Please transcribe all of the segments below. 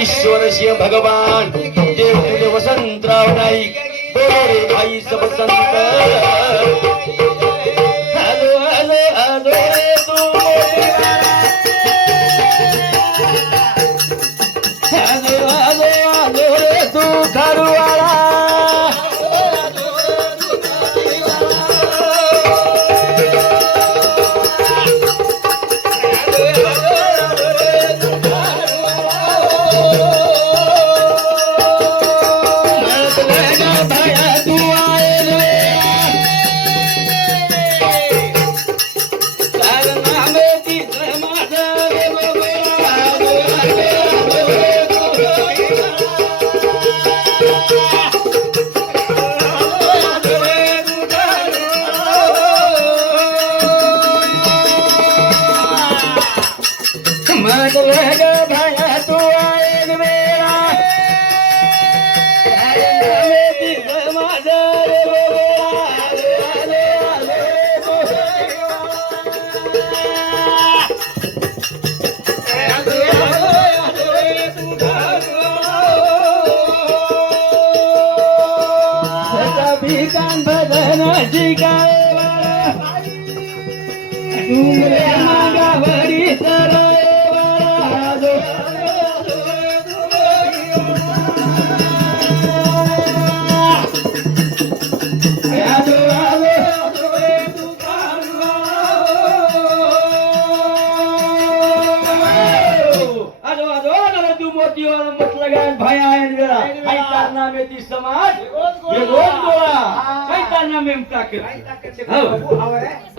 ईश्वर शिव भगवान देव तुझे वसंतराव नाईक गोरे भाई सब संत आलो आलो आलो रे तू आलो आलो आलो रे तू घरवाळा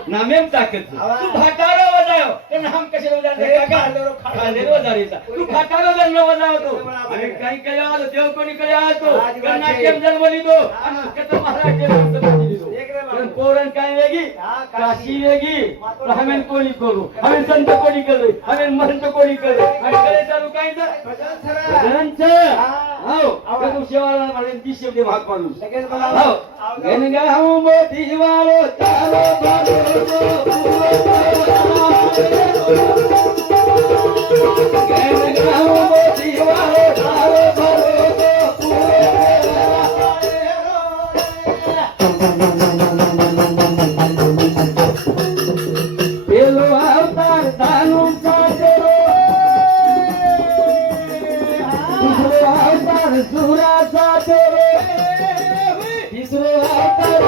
नामेम ताकत तू फाटाला वजाव ते नाम कशाला वजावतो खांदेर वजारीचा तू फाटाला जन्म वजावतो आणि काही काही आलो देव कोणी कडे आतो कन्ना केम जन्मली दो आणि कत महाराज जन्म पोरण काय वेगी काशी वेगी हमेन कोणी करू हमेन संत कोणी करू हमेन महंत कोणी करू आणि करे चालू काय भजन हो तू शेवाला म्हणे 30 शब्द भाग पाडू हो गणगाऊ मोती वालो तालो गणगाऊ मोती वालो तालो पेलो अवतार दानू साजरो दूसरो अवतार सुरा साजरो तीसरो अवतार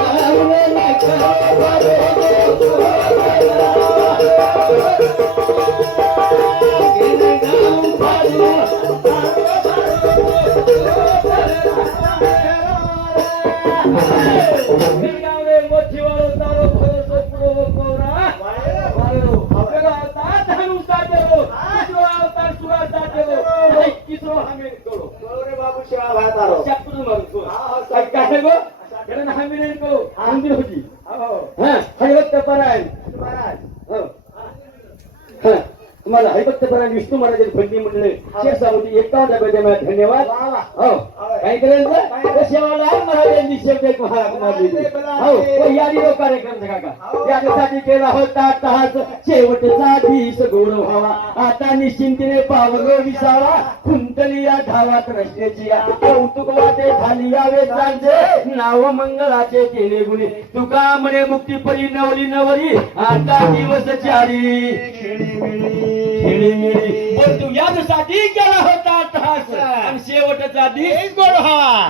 हमने तुम्हाला हरिभक्तपरायण विष्णू महाराजांनी फंडी म्हणले शेषावती 51 डब्याच्या धन्यवाद हो काय करायचं शेवाला महाराजांनी शब्द हो यादी कार्यक्रम काका यासाठी केला होता तहाच शेवटचा दिस गौरव व्हावा आता निश्चिंतीने पावलो विसावा खुंटली या धावात रस्त्याची कौतुक वाटे झाली यावे सांजे नाव मंगळाचे केले गुणी तुका म्हणे मुक्ती परी नवली नवरी आता दिवस चारी पण तू यासाठी केला होता तहास आणि शेवटचा दिस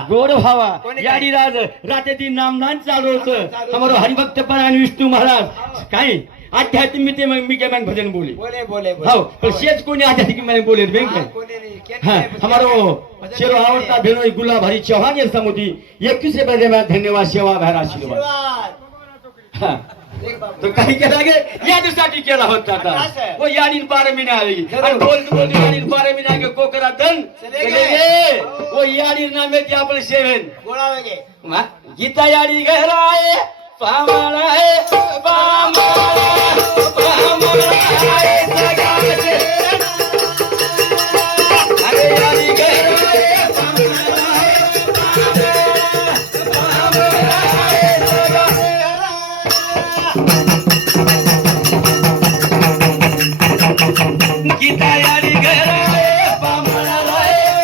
गोड व्हावा याडी राज रात्री नामदान चालू होतं हमारो हरिभक्त परायण विष्णू महाराज काय आध्यात्मिक मी क्या मैं भजन बोले बोले हो पर शेष कोणी आध्यात्मिक मैं बोले बैंक हां हमारो शेरो आवडता भेनो गुलाब हरी चौहान यांचा मोदी 21 बजे में धन्यवाद सेवा भैर आशीर्वाद हां तो काही केला गे यासाठी केला होता आता वो याडीन पारे मी नाही आली आणि बोल याडीन पारे मी नाही कोकरा दन चले वो याडीन नामे ते आपण सेवन गोळावे गे गीता याडी गहराए पामाळाए पामाळाए जगाचे अरे याडी गहराए गीता याडी गहराए पामाळाए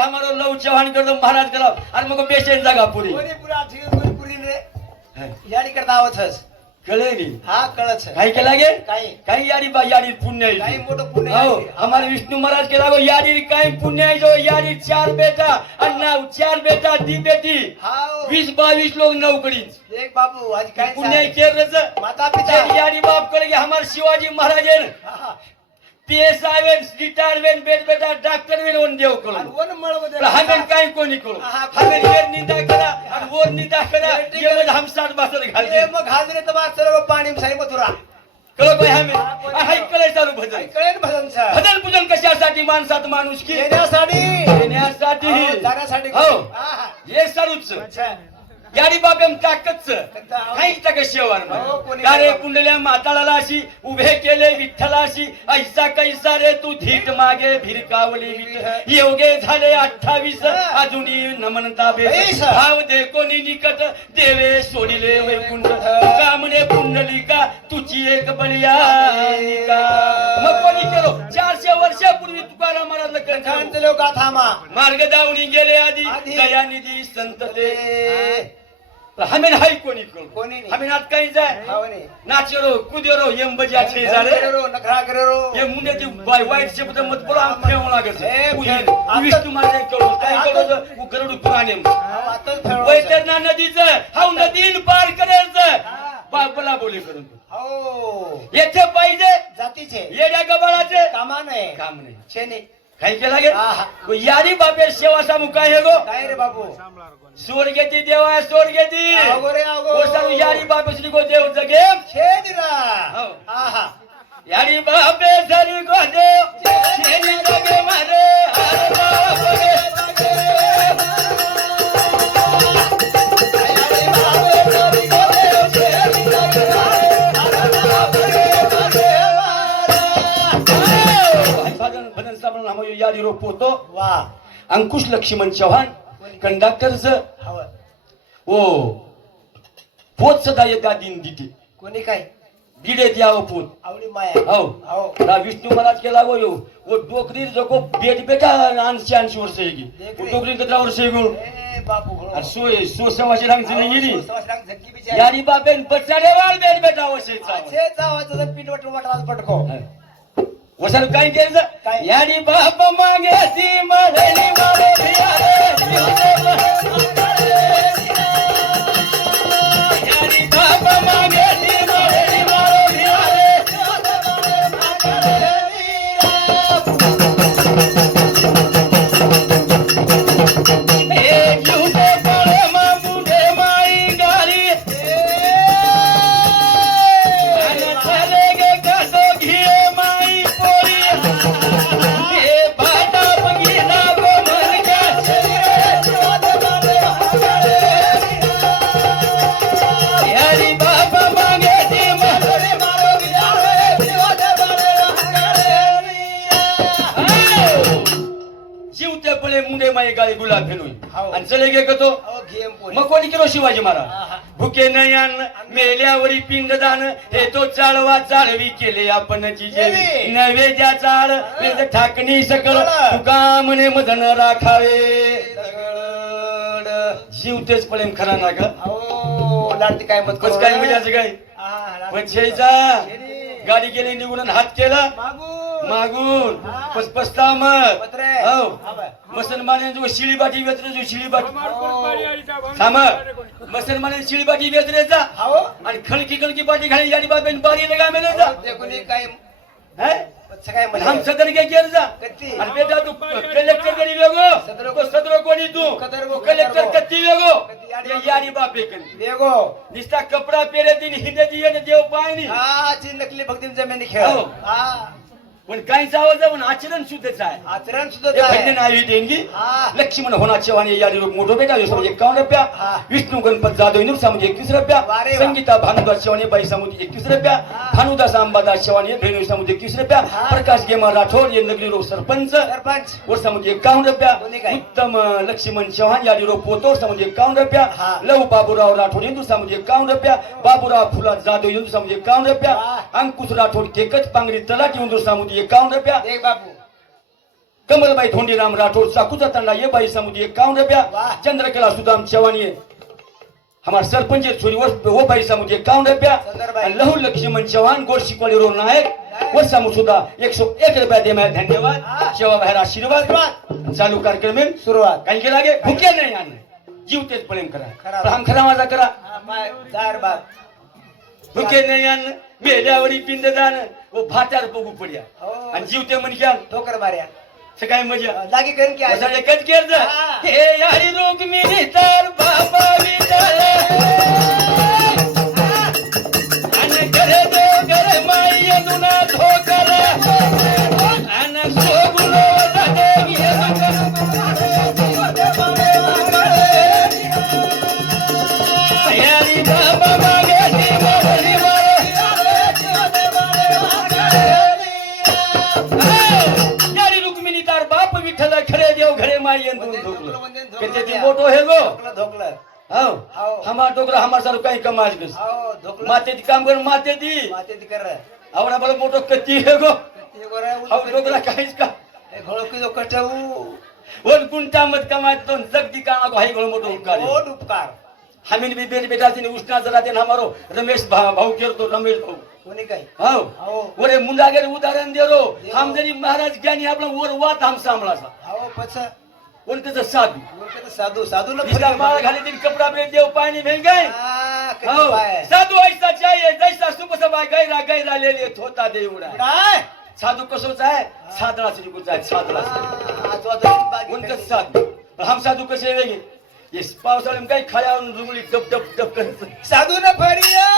हमारो लव चौहान कर दो महाराज करा और मग पेशेंट जगा पुरी कोणी पुरा ठीक पुरी रे याडी करता आवतस कळेली हा कळच काय केला गे काय काही याडी बा याडी पुण्य काय मोठं पुण्य हो हमारे विष्णु महाराज के लागो याडी काय पुण्य है जो याडी 4 बेटा अन्ना 4 बेटा दी बेटी हां 20-22 लोग नौकरी एक बाबू आज काय पुण्य केरच माता पिता याडी बाप करे हमारे शिवाजी महाराज है पीएस आवेन रिटायरमेंट बेट बेटा डॉक्टर वेन ओन देव करो वन मळमध्ये हमें काय कोणी करो हमें येर निंदा करा और वो निंदा करा ये मग हम साथ बासर घाल ए मग हाजरे तर बात सर्व पाणी साई मथुरा करो भाई हमें हाय करे चालू भजन कळेल भजनचा भजन पूजन कशासाठी माणसात माणूस की येण्यासाठी जाण्यासाठी हो हा हे सारूच अच्छा याडी बाबेम ताकदच काही तक शेवार कारे कुंडल्या माताळाला अशी उभे केले विठ्ठलाशी ऐसा कैसा रे तू धीट मागे भिरकावली विठ योगे झाले 28 अजूनी नमनता बे भाव दे कोणी निकट देवे सोडिले वैकुंठ कामने पुंडलिका तुझी एक बलियानिका मग कोणी केलो 400 वर्षापूर्वी तुकाराम महाराज कंठांत लोक थांबा मार्ग दावणी गेले आधी दयानिधी संत ते हमें हाई कोणी कोणी हमें नात काही जाय नाचेरो कुदेरो यम बजा छे जारे नखरा करेरो ये मुंडे ती वाईट शब्द मत बोला हम फेव लागत है विष्णु मारे करो काय करो उ गरुड पुराणे वैतरणा नदीचं हाऊ नदीन पार करेचं बाबला बोली करून हो येथे पाहिजे जातीचे येड्या गबाळाचे काम नाही छेने काही केला गे यारी बापे सेवा सामू काय हे गो काय रे बाबू स्वर्गेती देवा स्वर्गेती रे ओ सारू यारी बापे श्री गो देव जगे छेदिरा हो आहा यारी बापे श्री गो देव छेदी जगे मारे हर बापे यारी रोप होतो वा अंकुश लक्ष्मण चव्हाण कंडक्टरच ओ पोत सदा येता दिन दिते कोणी काय दिले द्यावं पोत आवडी माया हो हो रा विष्णु महाराज के लागो यो वो डोकरी जको बेट बेटा 80 वर्ष येगी वो डोकरी कतरा वर्ष येगो ए बापू और सो समाज रंग से नहीं ली सवासरांग झक्की बिचारी यारी बापेन बच्चाडे वाल बेट बेटा वर्ष छे जावाचं पीठ वट वटाला पटको वसन काय केलं यारी बाप मागे ती मधली मारे यारी बाप मागे ती मधली मारे ए झूठे पड़े मामुदे माई गाली चलेगे कसो घिए माई मुंडे माई गाडी गुलाब फेलून आणि चले गे तो मग कोणी केलो शिवाजी महाराज भुके नयन मेल्यावरी पिंड दान हे तो चाळवा चाळवी केले आपण जिजेवी नवे ज्या चाळ ठाकणी सकळ तुका म्हणे मदन राखावे जीव तेच प्रेम खरा ना का अहो लाडती काय मत कस काय म्हणजे काय पण शेजा गाडी गेली निघून हात केला मागून पस्ता मत हो मुसलमानांनी जो शिळीबाटी वेचरे जो शिळीबाटी थांब मुसलमानांनी शिळीबाटी वेचरेचा आणि खळकी खळकी बाटी खाली गाडी बाबेन बारी लगा मेले जा काय हम सदर के गेर जा आणि बेटा तू कलेक्टर गडी वेगो तो सदर कोणी तू कलेक्टर कत्ती वेगो ते यारी बापे कन वेगो निस्ता कपडा पेरे दिन हिंदे दिए ने देव पायनी हा ची नकली भक्ती जमिनी खेळ हा पण काही जावं पण आचरण शुद्धच आहे आचरण सुद्धा ये भजन आई देंगी लक्ष्मण होना चव्हाण यारी लोग मोठो बेटा जो समझे 51 रुपया विष्णु गणपत जाधव इंदुर समझे 21 रुपया संगीता भानुदास चव्हाण बाई समझे 21 रुपया भानुदास अंबादास चव्हाण भेणू समझे 21 रुपया प्रकाश गेमा राठौर ये नगरी रोग सरपंच और समझे 51 रुपया उत्तम लक्ष्मण चव्हाण यारी लोग पोतोर समझे 51 रुपया लव बाबूराव राठौर इंदुर समझे 51 रुपया बाबूराव फुला जाधव इंदुर समझे 51 रुपया अंकुश राठौर केकच पांगरी तलाटी इंदुर समझे 51 रुपया एक बापू कमलबाई धोंडीराम राठौर साकुचा तंडा ये बाई समुद्री 51 रुपया चंद्रकला सुदाम चौहान ये हमारे सरपंच छोरी वो बाई समुद्री 51 रुपया लहू लक्ष्मण चौहान गोड शिकवाली रो नायक वो समूह सुधा 101 रुपया दे मैं धन्यवाद सेवा भैर आशीर्वाद चालू कार्यक्रम में सुरुवात कहीं के लागे भूखे नहीं आने जीव तेज प्रेम करा हम खरा माझा करा चार बार भूखे नहीं आने मेल्यावरी पिंडदान वो भाटार बघू पड्या आणि जीव ते म्हण घ्या ठोकर मार्या सकाळी मजा लागी करून की असं एकच केलं हे यारी रोग मी तर बाबा विचार आणि घरे देव घरे माई तुना धोकर आणि सोगुलो जाते यारी बाबा मागे जीवनी विठ्ठल खरे देव घरे माई मोठो हे गो हमार डोकरा हमार सारू काही कमाल कस माते काम कर माते दी आवडा बरं मोठो कत्ती हे गो डोकरा काहीच का वन कुंटा मत कमात तो जगदी कामा को हाई मोठो उपकार हमीन भी बेट बेटा दिन उष्णा जरा दिन हमारो रमेश भाऊ केरतो रमेश भाऊ कोणी काय हो ओरे मुंडागेर उदाहरण दे रो हम जरी महाराज ज्ञानी आपला वर वात हम सांभाळासा हो पछ उनके साधू साधू साधू ना इसका माल खाली दिन कपड़ा पे देव पानी भेज गए हो साधू ऐसा चाहिए जैसा सुबह सभा गैरा गैरा ले ले थोता दे उड़ा साधू कसोच आहे सादळा से कुछ आहे सादळा उनके साधू हम साधू कसे रहेंगे ये पावसाळे में काही खाया रुगली डब डब डब कर साधू ना फरिया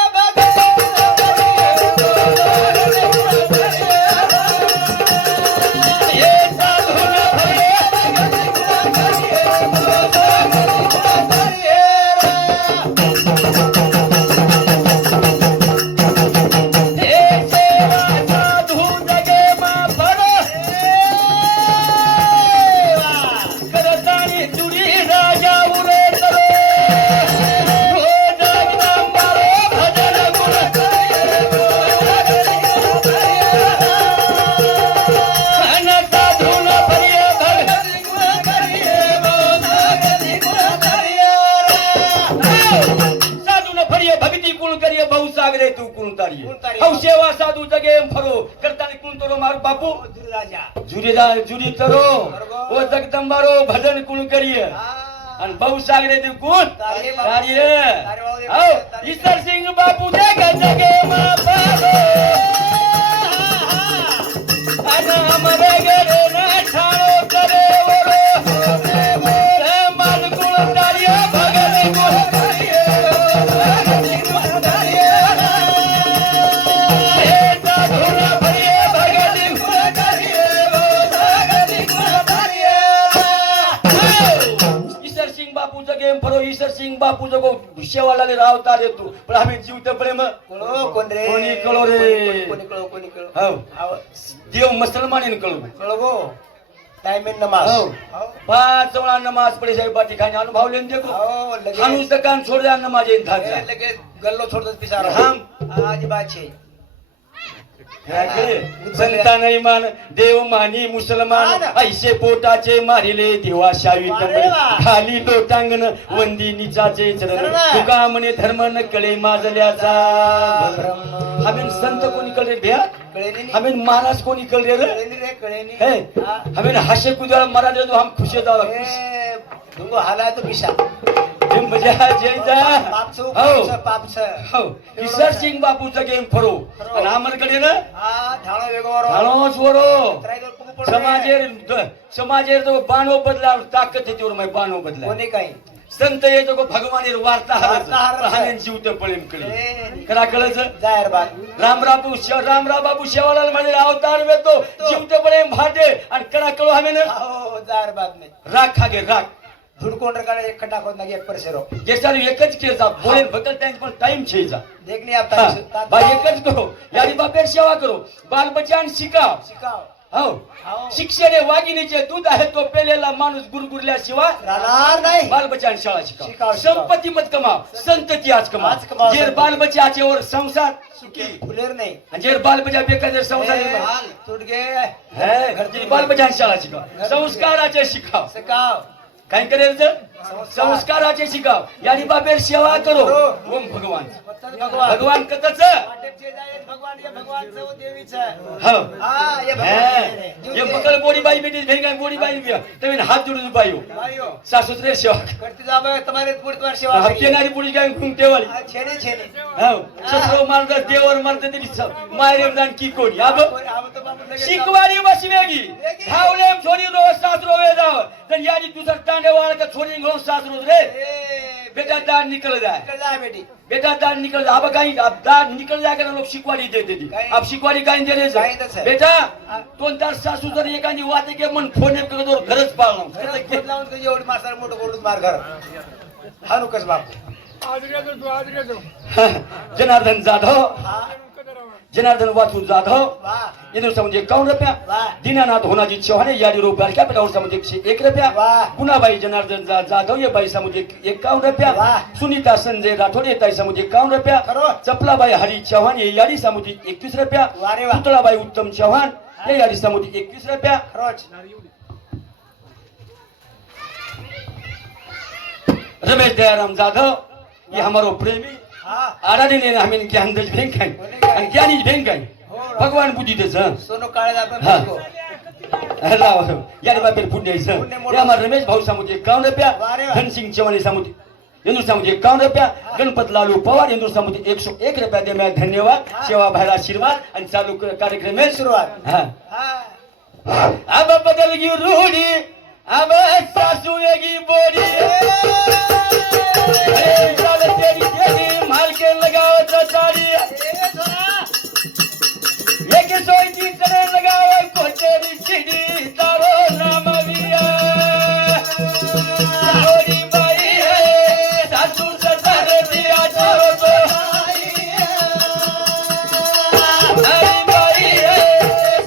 सेवा साधू जगे फरो करताना कुण तरो मार बापू जुरी तरो ओ जगदंबारो भजन कुण करिए आणि बहु सागरे तू कुण कार्य आओ ईश्वर सिंह बापू जगे जगे मा पारो आना हमरे गरे ना ठाणो करे ओरो मन कुण कार्य भगन कुण कार्य ईश्वर सिंह बापू जगो सेवालाले रावता रे तू पण आम्ही जीवत प्रेम कोण रे कोणी कळो रे कोणी कळो हो देव मुसलमानीन कळो गो टाइम इन नमाज हो 5 वेळा नमाज पढ़े जाए बाटी खाने अनुभव लेन देखो खानुस दुकान छोड़ जा नमाज इन था लगे गल्लो छोड़ दे पिसारा हम आज बात छे संता नाही मान देव मानी मुसलमान ऐसे पोटाचे मारिले देवा शावी खाली लोटांगण वंदी निचाचे चरण तुका म्हणे धर्म न कळे माजल्याचा आम्ही संत कोणी कळे भ्या आम्ही महाराज कोणी कळे रे आम्ही हाशे कुदळ महाराज हम खुशे जाऊ तुंगो हाला तो पिशा मजा जयजा हो किशोर सिंग बापूचं गेम फरो आणि आमरकडे ना ढाळो स्वरो समाजेर तो बाणो बदला ताकद येते वर बाणो बदला कोणी काही संत येतो को भगवान वार्ता हार जीवत पळेम कडे करा कळच जाहीर बात रामराव बाबू शेवालाल म्हणजे अवतार वेतो जीवत पळेम भाटे आणि करा कळो हमें ना हो जाहीर बात नाही राख खागे राख धुडकोंड कडे एक खड्डा खोदना एक परसेरो जे सारे एकच केजा बोले बदल टाइम पण टाइम छेजा देखनी आता भाई एकच करो यारी बापेर सेवा करो बाल बच्चान शिकाव शिकाव हो शिक्षण हे वाघिणीचे दूध आहे तो पेलेला माणूस गुरगुरल्याशिवाय राहणार नाही बाल बच्चान शाळा शिकाव शिकाव. संपत्ती मत कमाव संतती आज आज कमाव. कमाव जेर बाल बच्चाचे वर संसार सुखी फुलेर नाही आणि जेर बाल बच्चा बेकायदेर संसार तुडगे घरची बाल बच्चान शाळा शिकाव संस्काराचे शिकाव शिकाव काय करायचं संस्काराचे शिकाव यारी बापेर सेवा करो ओम भगवान भगवान कतच भगवान देवीचा हो हा ये बकल बोडी बाई बेटी भेंगा बोडी बाई तमेन हात जोडून बाईओ सासुत्रे सेवा करती जाबे तुम्हारे पुढे तुम्हारी सेवा हप्तेनारी पुढे काय घुमतेवाली छेने छेने हो ससरो मारदा देवर मारदा तरी मायरे जाण की कोणी अब शिकवाडी बसवेगी धावलेम छोरी रोज सासरो वे जाव तर यारी तुझा टांडेवाळ का छोरी घोष सासरो रे बेटा दान निकल जाए बेटी बेटा दान निकल जाए अब कहीं अब दान निकल जाएगा लोग शिकवाडी देते थी अब शिकवाडी काही दे रे बेटा दोन तार सासू जर एखादी वाते के मन फोन करत और घरच पाळणं लावून तुझी एवढी मासार मोठं करून मार घर हा नुकस बाप जनार्दन जाधव हा जनार्दन वाचू जाधव वाह येदो समजे 51 रुपया वाह दीनानाथ होनाजी चौहाने याडी रुपया कॅपिटल समजे 101 रुपया वाह गुणाबाई जनार्दन जाधव ये बाई समजे 51 रुपया वाह सुनीता संजय राठोड ये ताई समजे 51 रुपया खरो चपलाबाई हरी चौहान ये याडी समजे 31 रुपया वारे वाह पुतळाबाई उत्तम चौहान ये याडी समजे 21 रुपया खरोच रमेश दयाराम जाधव ये हमारो प्रेमी हा आराधने हमें ज्ञान दज भेंग खाई ज्ञानी भेंग खाई भगवान बुद्धी देस सोनो काळे जातो हा. नको यार बापेर पुण्य ये हमारे रमेश भाऊ सामुजे 51 रुपया वारे वाह. धन सिंह चौहान सामुजे इंदुर सामुजे 51 रुपया गणपत लालू पवार इंदुर सामुजे 101 रुपया दे मैं धन्यवाद सेवा भाईला आशीर्वाद आणि चालू कार्यक्रम में सुरुवात हाँ हा अब बदल गई रूढ़ी अब सासू की बोरी तेरी तेरी मार के लगाओ तो तारी एक सोई की चले लगाओ को तेरी सीधी तारो नाम विया तारोरी बाई है सासू ससुर दिया जाओ तो अरे बाई है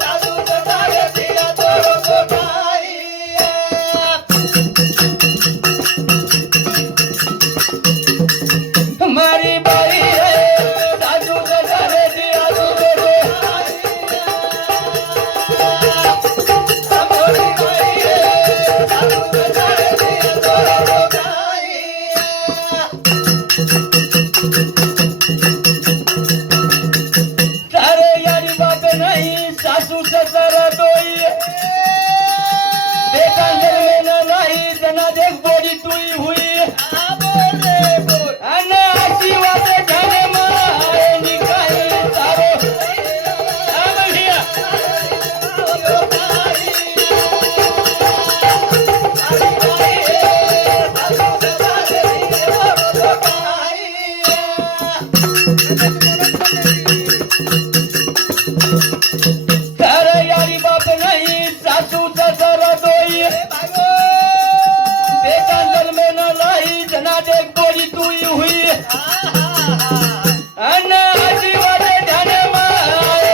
सासू ससुर दिया जाओ तो हमारी बाई है सासू ससुर दिया जाओ तो हमारी बाई है सासू ससुर दिया जाओ तो तारे यारी बाप नहीं सासू ससुर दोई बेटा में न नहीं जना देख बोली तुई हुई अना आशीर्वाद जाने मारे निकाय तारो आमहिया तारे यारी बाप नहीं सासू ससुर दोई बेटा में न लाई जना देख बोली तुई हुई अना आशीर्वाद जाने मारे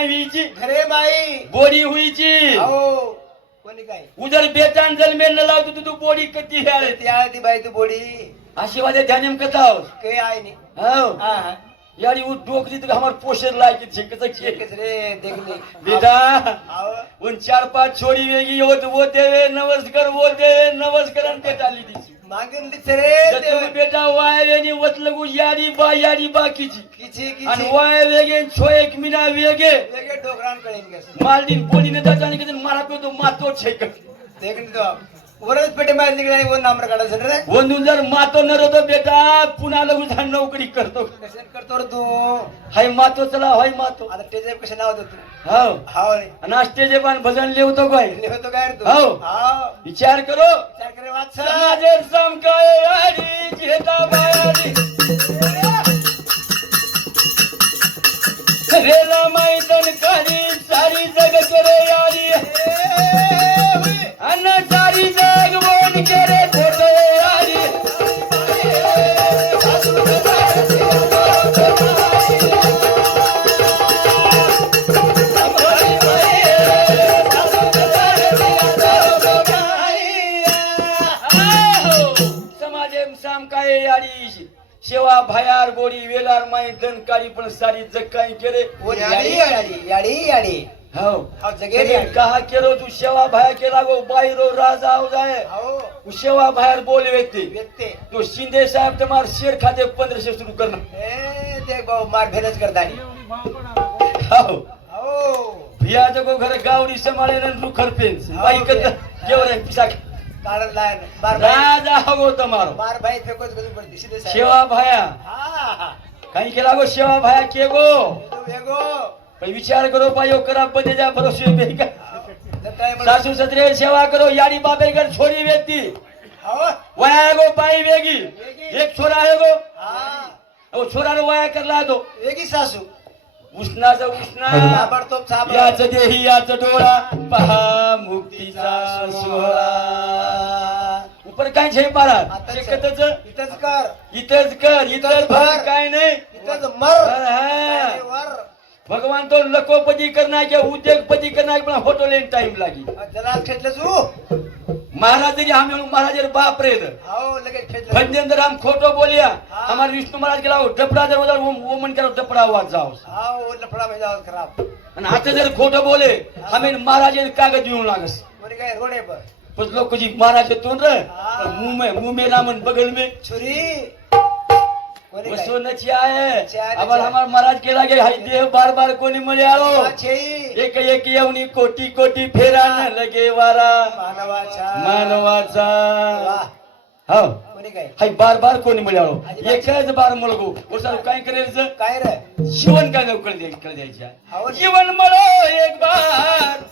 माई व्हायची घरे बाई बोडी व्हायची हो कोणी काय उदर बेतान जलमेल न लावतो तू बोडी कती आहे ती आळती बाई तू बोडी अशी वादे ध्यान कथा काही आहे नाही हो हा हा यारी वो डोकरी तो हमार पोषर लायक छे कसे एकच रे देखली बेटा आव उन 4-5 छोरी वेगी वो देवे नमस्कार आणि बेटा ली दी मागून दिसे रे जतू बेटा वाय वेनी वतलगू यारी बाकीची किची आणि किची वाय वेगे छो एक मिना वेगे लगे डोकरान कळेन गेस मालदीन बोलीने जातानी के मारा पे तो मातो छे देखनी तो वरच पेटे मार निघाले वन नंबर काढायचं रे वंदून जर मातो न रतो बेटा पुन्हा लगू झाड नोकरी करतो कशन करतो रे तू हाय मातो चला हाय मातो आता टेजे कशा नाव देतो तू हो हाव रे आणि स्टेजे पण भजन लिहतो काय होतो काय रे तू हाव. हाव विचार करो विचार करे वाचा समाजेर समकाय आरी जेता बायारी रेला मैदान करी सारी जग करे यारी अन सारी जग बोल करे फोटो यारी समाजेम समकाय यारी शेवा भायार गोडी वेलार माई दनकारी पण सारी जग काही केले वो याडी याडी याडी याडी हो हाव जगेरी कहा केलो तू शेवा भाया केला गो बाईरो राजा हो जाए हाव तू शेवा भायर बोले व्यक्ती व्यक्ती तो शिंदे साहेब तुम्हार शेर खाते 1500 शुरू करना ए देख भाऊ मार भेनच करता हो हाव भिया जगो घर गावनी समाळे न रुखर पेन बाई कत केवरे पिसा काढत लाय बार भाई राजा हो तुम्हारो बार भाई फेकोच गली पडती सीधे साहेब शेवा भाया हा काही केला गो शेवा भाया के गो तो वेगो पण विचार करो पायो करा बदे जा भरोसे बेका तर काय म्हण सासू सत्रे सेवा करो याडी बाबे घर छोरी व्यक्ती हाव वया गो पाई वेगी एक छोरा है गो हा ओ छोरा रे वया करला तो वेगी सासू उष्णाचा उष्णा ताबडतोब साबड याच देही याच डोळा पहा मुक्तीचा सोहळा ऊपर काय झे पारा शेकतच इथंच कर इथंच कर इथंच भर काय नाही इथंच मर हा. काय वर भगवान तो लखोपती करना के उद्योगपती करना के पण होटो लेन टाइम लागी जरा खेटलं तू महाराज जी हम महाराज बाप रे हाव लगेच खेटलं भंजन हम खोटो बोलिया हमारे विष्णु महाराज के डपड़ा जर उधर वो मन करो डपड़ा आवाज जाओ हाव लफडा में जाओ खराब आणि आता जर खोटं बोले हमें महाराज कागज देऊन लागस कोणी काय रोडे पर कुछ लोग जी महाराज तुन रहे मुंह में नामन बगल में छुरी कोणी वो काय सोना है चाय अब हमार महाराज के लगे हाय देव बार बार कोनी मले आओ छेई एक एक येवनी कोटी कोटी फेरा न लगे वारा मानवाचा मानवाचा वाह हो कोणी काय हाय बार बार कोनी मले आओ एकच बार मुलगो वर्षा काय करेल काय रे जीवन काय कळ द्यायच्या हाव जीवन मलो एक बार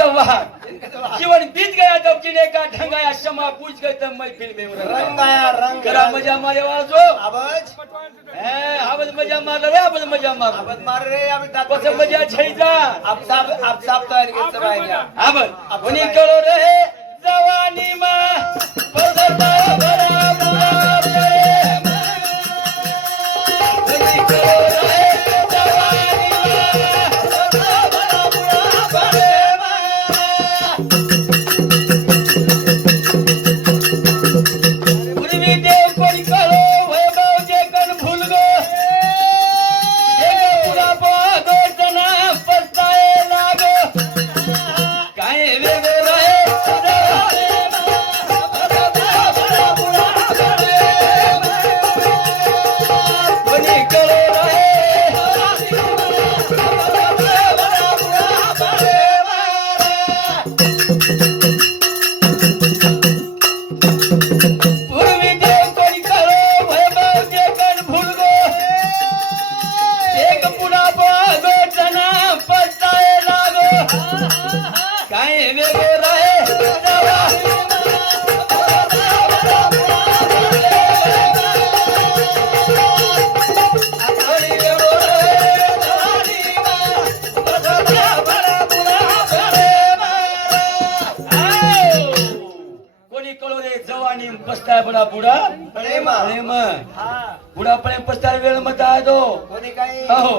जीवन बीत गया जब जीने का ढंगाया क्षमा पूछ गए तब मैं फिल्म में रंगाया रंग करा मजा मारे वाजो आवाज आवाज मजा मार रे आवाज मजा मार आवाज मार रे आम्ही दात कसं मजा छैजा आप साप तयार घेतलं पाहिजे आवाज कोणी करो रे जवानी मा पसरता भरा भरा प्रेम कोणी करो रे जवानी मा प्रेम पुढा प्रेम पस्तार वेळ मत आहे तो कोणी काही हो.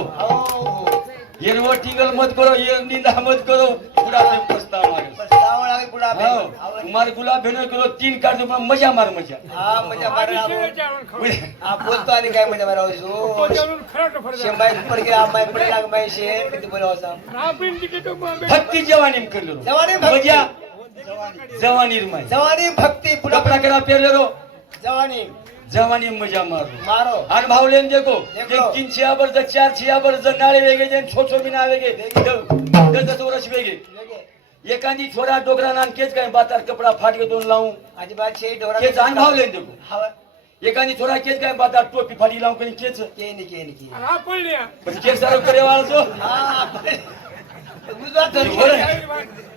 हिरवं टिंगल मत करो ये निंदा मत करो पुढा प्रेम पस्ताव लागेल पस्तावा लागेल पुढे हो तुम्हाला गुलाब भेटून करो 3 काढतो पण मजा मार मजा हा मजा मारा हा बोलतो आणि काय मजा मारा शेंबाई पडके आम्हाई पडे लाग माई शेर किती बोलावं सांग भक्ती जवानी करलो जवानी भक्ती. मजा जवानी माय जवानी भक्ती पुढे कपड़ा करा पेरलो जवानी जवानी मजा मारो मारो आणि भावलेन देखो देखो. एक 3 छियाबर ज 4 छियाबर ज नाळे वेगे जन छोटो बिना वेगे दस वर्ष वेगे एखादी छोरा डोकरा नान केच काय बातार कपडा फाट के दोन लावूं अजिबात शे डोरा केच आणि भावलेन देखो हवा एखादी छोरा केच काय बातार टोपी फाटी लावूं कणी केच केनी पण केच सारो करे वाळसो हा गुजरात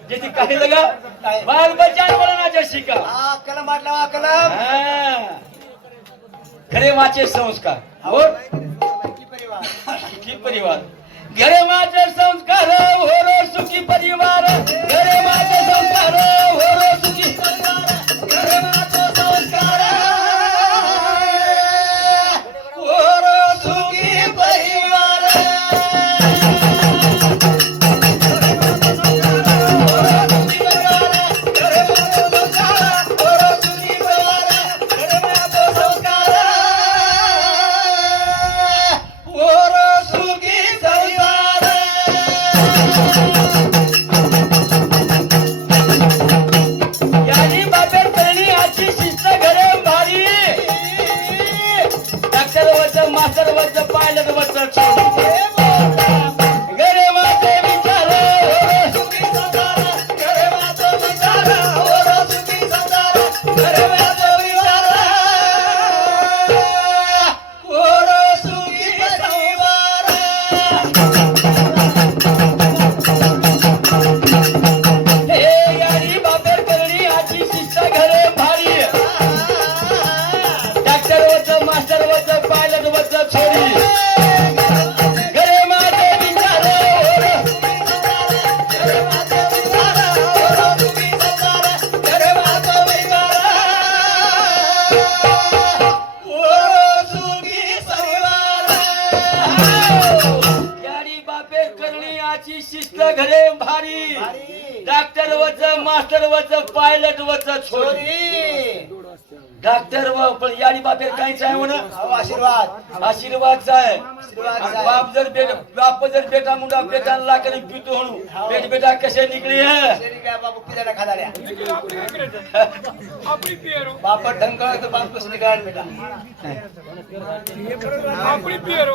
जेती काही लगा काय? बाल बच्चा बोलना शिका हा कलम बाटला कलम हा. घरे वाचे संस्कार हो की परिवार सुखी परिवार घरे माझे संस्कार हो रो सुखी परिवार घरे माझे संस्कार हो रो सुखी परिवार घरे माझे संस्कार हो रो सुखी परिवार यानी बापेर करणी आजची शिस्त घरे भारी डॉक्टर वच मास्टर वच पायलट वच घरे माझे विचार सुखी संसार घरे माझे विचार सुखी संसार घरे माझे विचार सुखी परिवार हे यारी बापेर करणी आजची शिस्त घरे भारी डॉक्टर वच मास्टर वच पायलट वच छोरी घरे माझे विचार घरे माझे विचार सुखी संसार घरे माझे विचार सुखी परिवार यारी बापेर करणी आजची शिस्त घरे भारी डॉक्टर वच मास्टर वच पायलट वच छोरी डॉक्टर व पण यारी बापेर काहीच आहे म्हणा आशीर्वाद आशीर्वादचा आहे आशीर्वादचा आणि बाप जर बेटा मुंडा बेटा ला करी पितो म्हणू बेट बेटा कसे निकली है शेरी काय बाबू पिजाला खादाड्या अपनी पियरो बाप ढंकळ तो बाप कसं निघाल बेटा अपनी पियरो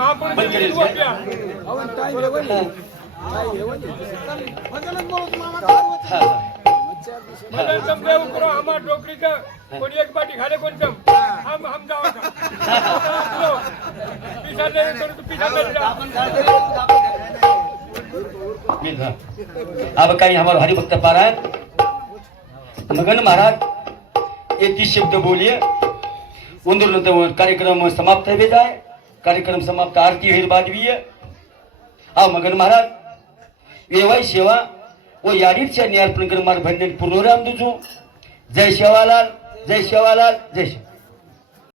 आपण बंद करेल दिली काय? रुपया मदन तुम देव करो हमार डोकरी का कोई एक बाटी खाले कोन तुम हम जाओ का पीछा ले तो पीछा ले जा आपण झालं अब काही हमारा हरिभक्त पारायण मगन महाराज एक ही शब्द बोलिए उंदर कार्यक्रम समाप्त हो जाए कार्यक्रम समाप्त आरती हुई बाजवी आ मगन महाराज एवं सेवा वो याडीच्या नियार्पण कर मार भंडन पूर्णराम दुजो जय शेवालाल जय शेवालाल जय